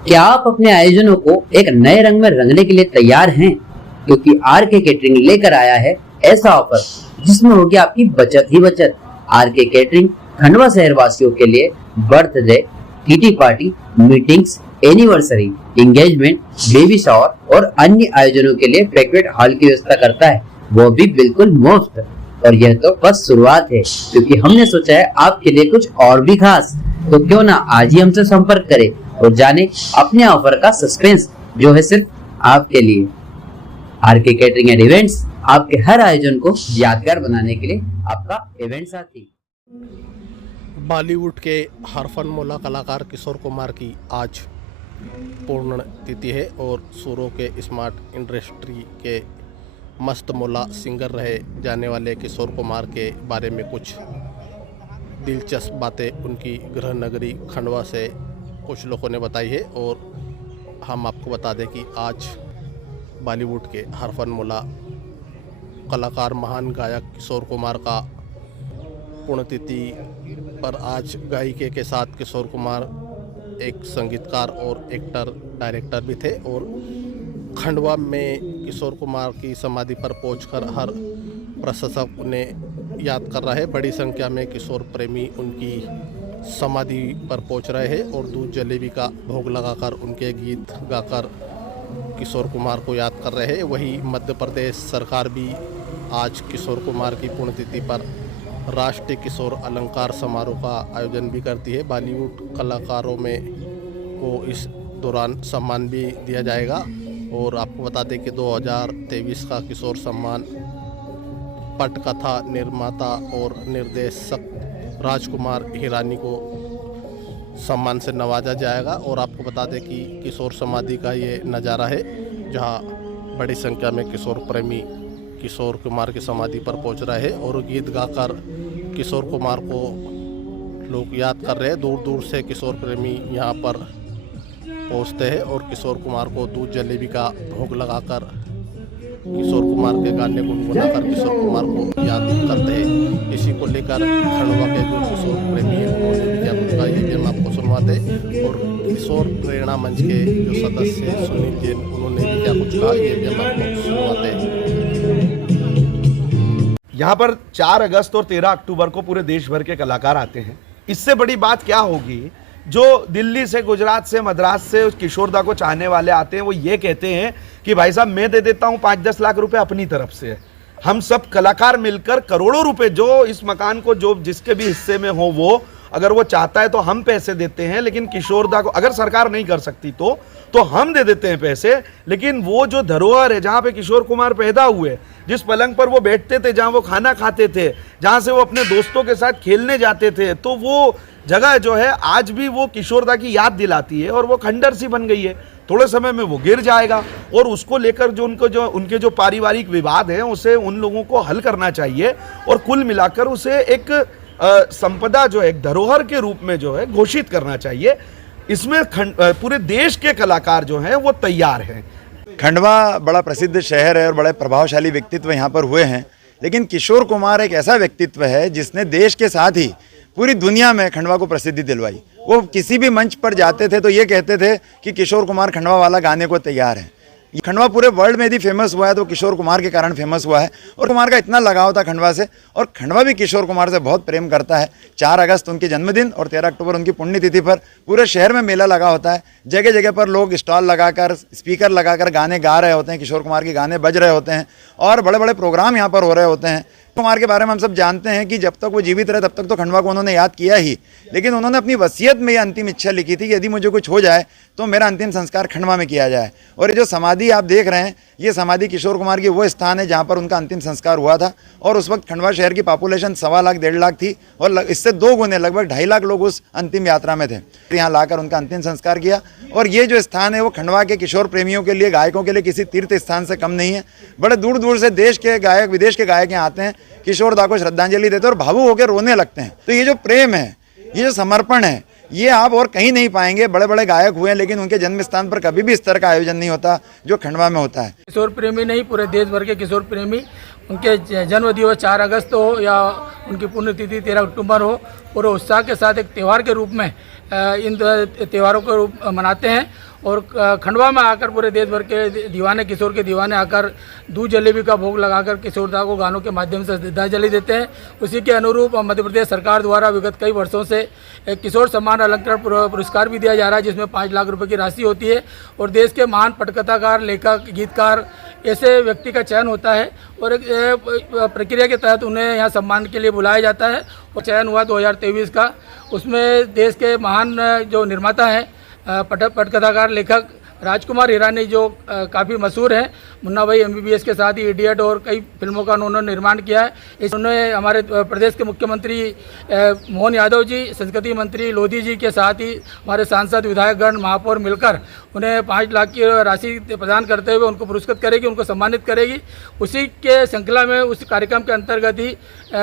क्या आप अपने आयोजनों को एक नए रंग में रंगने के लिए तैयार हैं? क्योंकि आरके केटरिंग लेकर आया है ऐसा ऑफर जिसमें होगी आपकी बचत ही बचत। आरके केटरिंग खंडवा शहर वासियों के लिए birthday, kitty party, meetings, anniversary, engagement, baby shower और अन्य आयोजनों के लिए बैंक्वेट हॉल की व्यवस्था करता है, वो भी बिल्कुल मुफ्त। और यह तो बस शुरुआत है, क्योंकि हमने सोचा है आपके लिए कुछ और भी खास। तो क्यों ना आज ही हमसे संपर्क करें और जाने अपने ऑफर का सस्पेंस जो है सिर्फ आपके लिए। आरके केटरिंग एंड इवेंट्स, आपके हर आयोजन को यादगार बनाने के लिए आपका इवेंट साथी। बॉलीवुड के हरफनमौला कलाकार किशोर कुमार की आज पूर्ण तिथि है और सुरों के स्मार्ट इंडस्ट्री के मस्त मौला सिंगर रहे जाने वाले किशोर कुमार के बारे में कुछ दिलचस्प बातें उनकी गृह नगरी खंडवा से कुछ लोगों ने बताई है। और हम आपको बता दें कि आज बॉलीवुड के हरफनमौला कलाकार महान गायक किशोर कुमार का पुण्यतिथि पर आज गायिके के साथ किशोर कुमार एक संगीतकार और एक्टर डायरेक्टर भी थे और खंडवा में किशोर कुमार की समाधि पर पहुंचकर हर प्रशंसक उन्हें याद कर रहा है। बड़ी संख्या में किशोर प्रेमी उनकी समाधि पर पहुंच रहे हैं और दूध जलेबी का भोग लगाकर उनके गीत गाकर किशोर कुमार को याद कर रहे हैं। वहीं मध्य प्रदेश सरकार भी आज किशोर कुमार की पुण्यतिथि पर राष्ट्रीय किशोर अलंकार समारोह का आयोजन भी करती है। बॉलीवुड कलाकारों में को इस दौरान सम्मान भी दिया जाएगा। और आपको बता दें कि 2023 का किशोर सम्मान पटकथा निर्माता और निर्देशक राजकुमार हिरानी को सम्मान से नवाजा जाएगा। और आपको बता दें कि किशोर समाधि का ये नज़ारा है जहां बड़ी संख्या में किशोर प्रेमी किशोर कुमार की समाधि पर पहुंच रहे हैं और गीत गाकर किशोर कुमार को लोग याद कर रहे हैं। दूर दूर से किशोर प्रेमी यहां पर पहुंचते हैं और किशोर कुमार को दूध जलेबी का भोग लगाकर किशोर कुमार के गाने गुनगुनाकर किशोर कुमार को याद करते हैं। इसी को लेकर खंडवा के जो किशोर प्रेमी हैं उन्होंने भी क्या कुछ कहा ये भी हम आपको सुनवाते हैं। और किशोर प्रेरणा मंच के जो सदस्य सुनील जैन उन्होंने भी क्या कुछ कहा ये भी हम आपको सुनवाते हैं। यहाँ पर 4 अगस्त और 13 अक्टूबर को पूरे देश भर के कलाकार आते हैं। इससे बड़ी बात क्या होगी, जो दिल्ली से, गुजरात से, मद्रास से उस किशोरदा को चाहने वाले आते हैं, वो ये कहते हैं कि भाई साहब मैं दे देता हूं 5-10 लाख रुपए अपनी तरफ से। हम सब कलाकार मिलकर करोड़ों रुपए जो इस मकान को जो जिसके भी हिस्से में हो वो अगर वो चाहता है तो हम पैसे देते हैं। लेकिन किशोरदा को अगर सरकार नहीं कर सकती तो हम दे देते हैं पैसे। लेकिन वो जो धरोहर है जहाँ पे किशोर कुमार पैदा हुए, जिस पलंग पर वो बैठते थे, जहाँ वो खाना खाते थे, जहाँ से वो अपने दोस्तों के साथ खेलने जाते थे, तो वो जगह जो है आज भी वो किशोरदा की याद दिलाती है और वो खंडर सी बन गई है। थोड़े समय में वो गिर जाएगा और उसको लेकर जो उनके जो पारिवारिक विवाद हैं उसे उन लोगों को हल करना चाहिए और कुल मिलाकर उसे एक संपदा जो है एक धरोहर के रूप में जो है घोषित करना चाहिए। इसमें पूरे देश के कलाकार जो हैं वो तैयार हैं। खंडवा बड़ा प्रसिद्ध शहर है और बड़े प्रभावशाली व्यक्तित्व यहाँ पर हुए हैं, लेकिन किशोर कुमार एक ऐसा व्यक्तित्व है जिसने देश के साथ ही पूरी दुनिया में खंडवा को प्रसिद्धि दिलवाई। वो किसी भी मंच पर जाते थे तो ये कहते थे कि किशोर कुमार खंडवा वाला गाने को तैयार है। ये खंडवा पूरे वर्ल्ड में यदि फेमस हुआ है तो किशोर कुमार के कारण फेमस हुआ है और कुमार का इतना लगाव था खंडवा से और खंडवा भी किशोर कुमार से बहुत प्रेम करता है। 4 अगस्त उनके जन्मदिन और 13 अक्टूबर उनकी पुण्यतिथि पर पूरे शहर में मेला लगा होता है। जगह जगह पर लोग स्टॉल लगाकर, स्पीकर लगाकर गाने गा रहे होते हैं, किशोर कुमार के गाने बज रहे होते हैं और बड़े बड़े प्रोग्राम यहाँ पर हो रहे होते हैं। कुमार के बारे में हम सब जानते हैं कि जब तक वो जीवित रहे तब तक तो खंडवा को उन्होंने याद किया ही, लेकिन उन्होंने अपनी वसीयत में ये अंतिम इच्छा लिखी थी कि यदि मुझे कुछ हो जाए तो मेरा अंतिम संस्कार खंडवा में किया जाए। और ये जो समाधि आप देख रहे हैं, ये समाधि किशोर कुमार की वो स्थान है जहाँ पर उनका अंतिम संस्कार हुआ था। और उस वक्त खंडवा शहर की पॉपुलेशन 1.25 लाख 1.5 लाख थी और इससे 2 गुने लगभग 2.5 लाख लोग उस अंतिम यात्रा में थे। यहाँ लाकर उनका अंतिम संस्कार किया। और ये जो स्थान है वो खंडवा के किशोर प्रेमियों के लिए, गायकों के लिए किसी तीर्थ स्थान से कम नहीं है। बड़े दूर दूर से देश के गायक, विदेश के गायक यहाँ आते हैं, किशोरदा को श्रद्धांजलि देते हैं और भावुक होकर रोने लगते हैं। तो ये जो प्रेम है, ये जो समर्पण है, ये आप और कहीं नहीं पाएंगे। बड़े बड़े गायक हुए हैं लेकिन उनके जन्म स्थान पर कभी भी इस तरह का आयोजन नहीं होता जो खंडवा में होता है। किशोर प्रेमी नहीं, पूरे देश भर के किशोर प्रेमी उनके जन्म दिवस 4 अगस्त हो या उनकी पुण्यतिथि 13 अक्टूबर हो, पूरे उत्साह के साथ एक त्यौहार के रूप में इन त्योहारों को मनाते हैं। और खंडवा में आकर पूरे देश भर के दीवाने, किशोर के दीवाने आकर दूध जलेबी का भोग लगाकर किशोरदा को गानों के माध्यम से श्रद्धांजलि देते हैं। उसी के अनुरूप मध्य प्रदेश सरकार द्वारा विगत कई वर्षों से एक किशोर सम्मान अलंकरण पुरस्कार भी दिया जा रहा है, जिसमें 5 लाख रुपए की राशि होती है और देश के महान पटकथाकार, लेखक, गीतकार ऐसे व्यक्ति का चयन होता है और एक प्रक्रिया के तहत उन्हें यहाँ सम्मान के लिए बुलाया जाता है। और चयन हुआ 2023 का। उसमें देश के महान जो निर्माता हैं, पटकथाकार, लेखक राजकुमार हिरानी जो काफ़ी मशहूर हैं, मुन्ना भाई MBBS के साथ ही इडियट और कई फिल्मों का उन्होंने निर्माण किया है। इसमें हमारे प्रदेश के मुख्यमंत्री मोहन यादव जी, संस्कृति मंत्री लोधी जी के साथ ही हमारे सांसद, विधायकगण, महापौर मिलकर उन्हें 5 लाख की राशि प्रदान करते हुए उनको पुरस्कृत करेगी, उनको सम्मानित करेगी। उसी के श्रृंखला में उस कार्यक्रम के अंतर्गत ही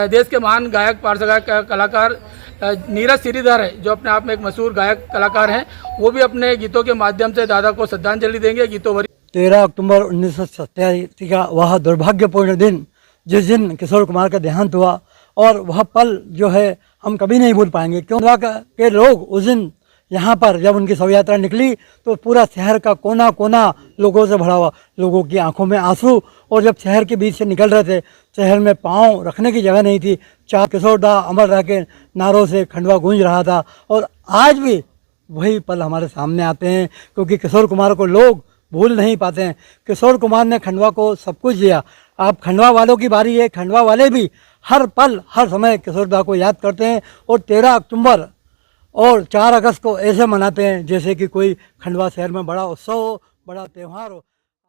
देश के महान गायक, पार्श्व गायक, कलाकार नीरज श्रीधर है, जो अपने आप में एक मशहूर गायक कलाकार हैं, वो भी अपने गीतों के माध्यम से दादा को श्रद्धांजलि देंगे। गीतों भरी 13 अक्टूबर 1987 का वह दुर्भाग्यपूर्ण दिन, जिस दिन किशोर कुमार का देहांत हुआ, और वह पल जो है हम कभी नहीं भूल पाएंगे। क्यों के लोग उस दिन यहाँ पर जब उनकी शव यात्रा निकली तो पूरा शहर का कोना कोना लोगों से भरा हुआ, लोगों की आंखों में आंसू, और जब शहर के बीच से निकल रहे थे, शहर में पाँव रखने की जगह नहीं थी। चार किशोरदा अमर रह के नारों से खंडवा गूंज रहा था, और आज भी वही पल हमारे सामने आते हैं, क्योंकि किशोर कुमार को लोग भूल नहीं पाते हैं। किशोर कुमार ने खंडवा को सब कुछ दिया। अब खंडवा वालों की बारी है, खंडवा वाले भी हर पल हर समय किशोरदा को याद करते हैं और 13 अक्टूबर और 4 अगस्त को ऐसे मनाते हैं जैसे कि कोई खंडवा शहर में बड़ा उत्सव हो, बड़ा त्यौहार हो।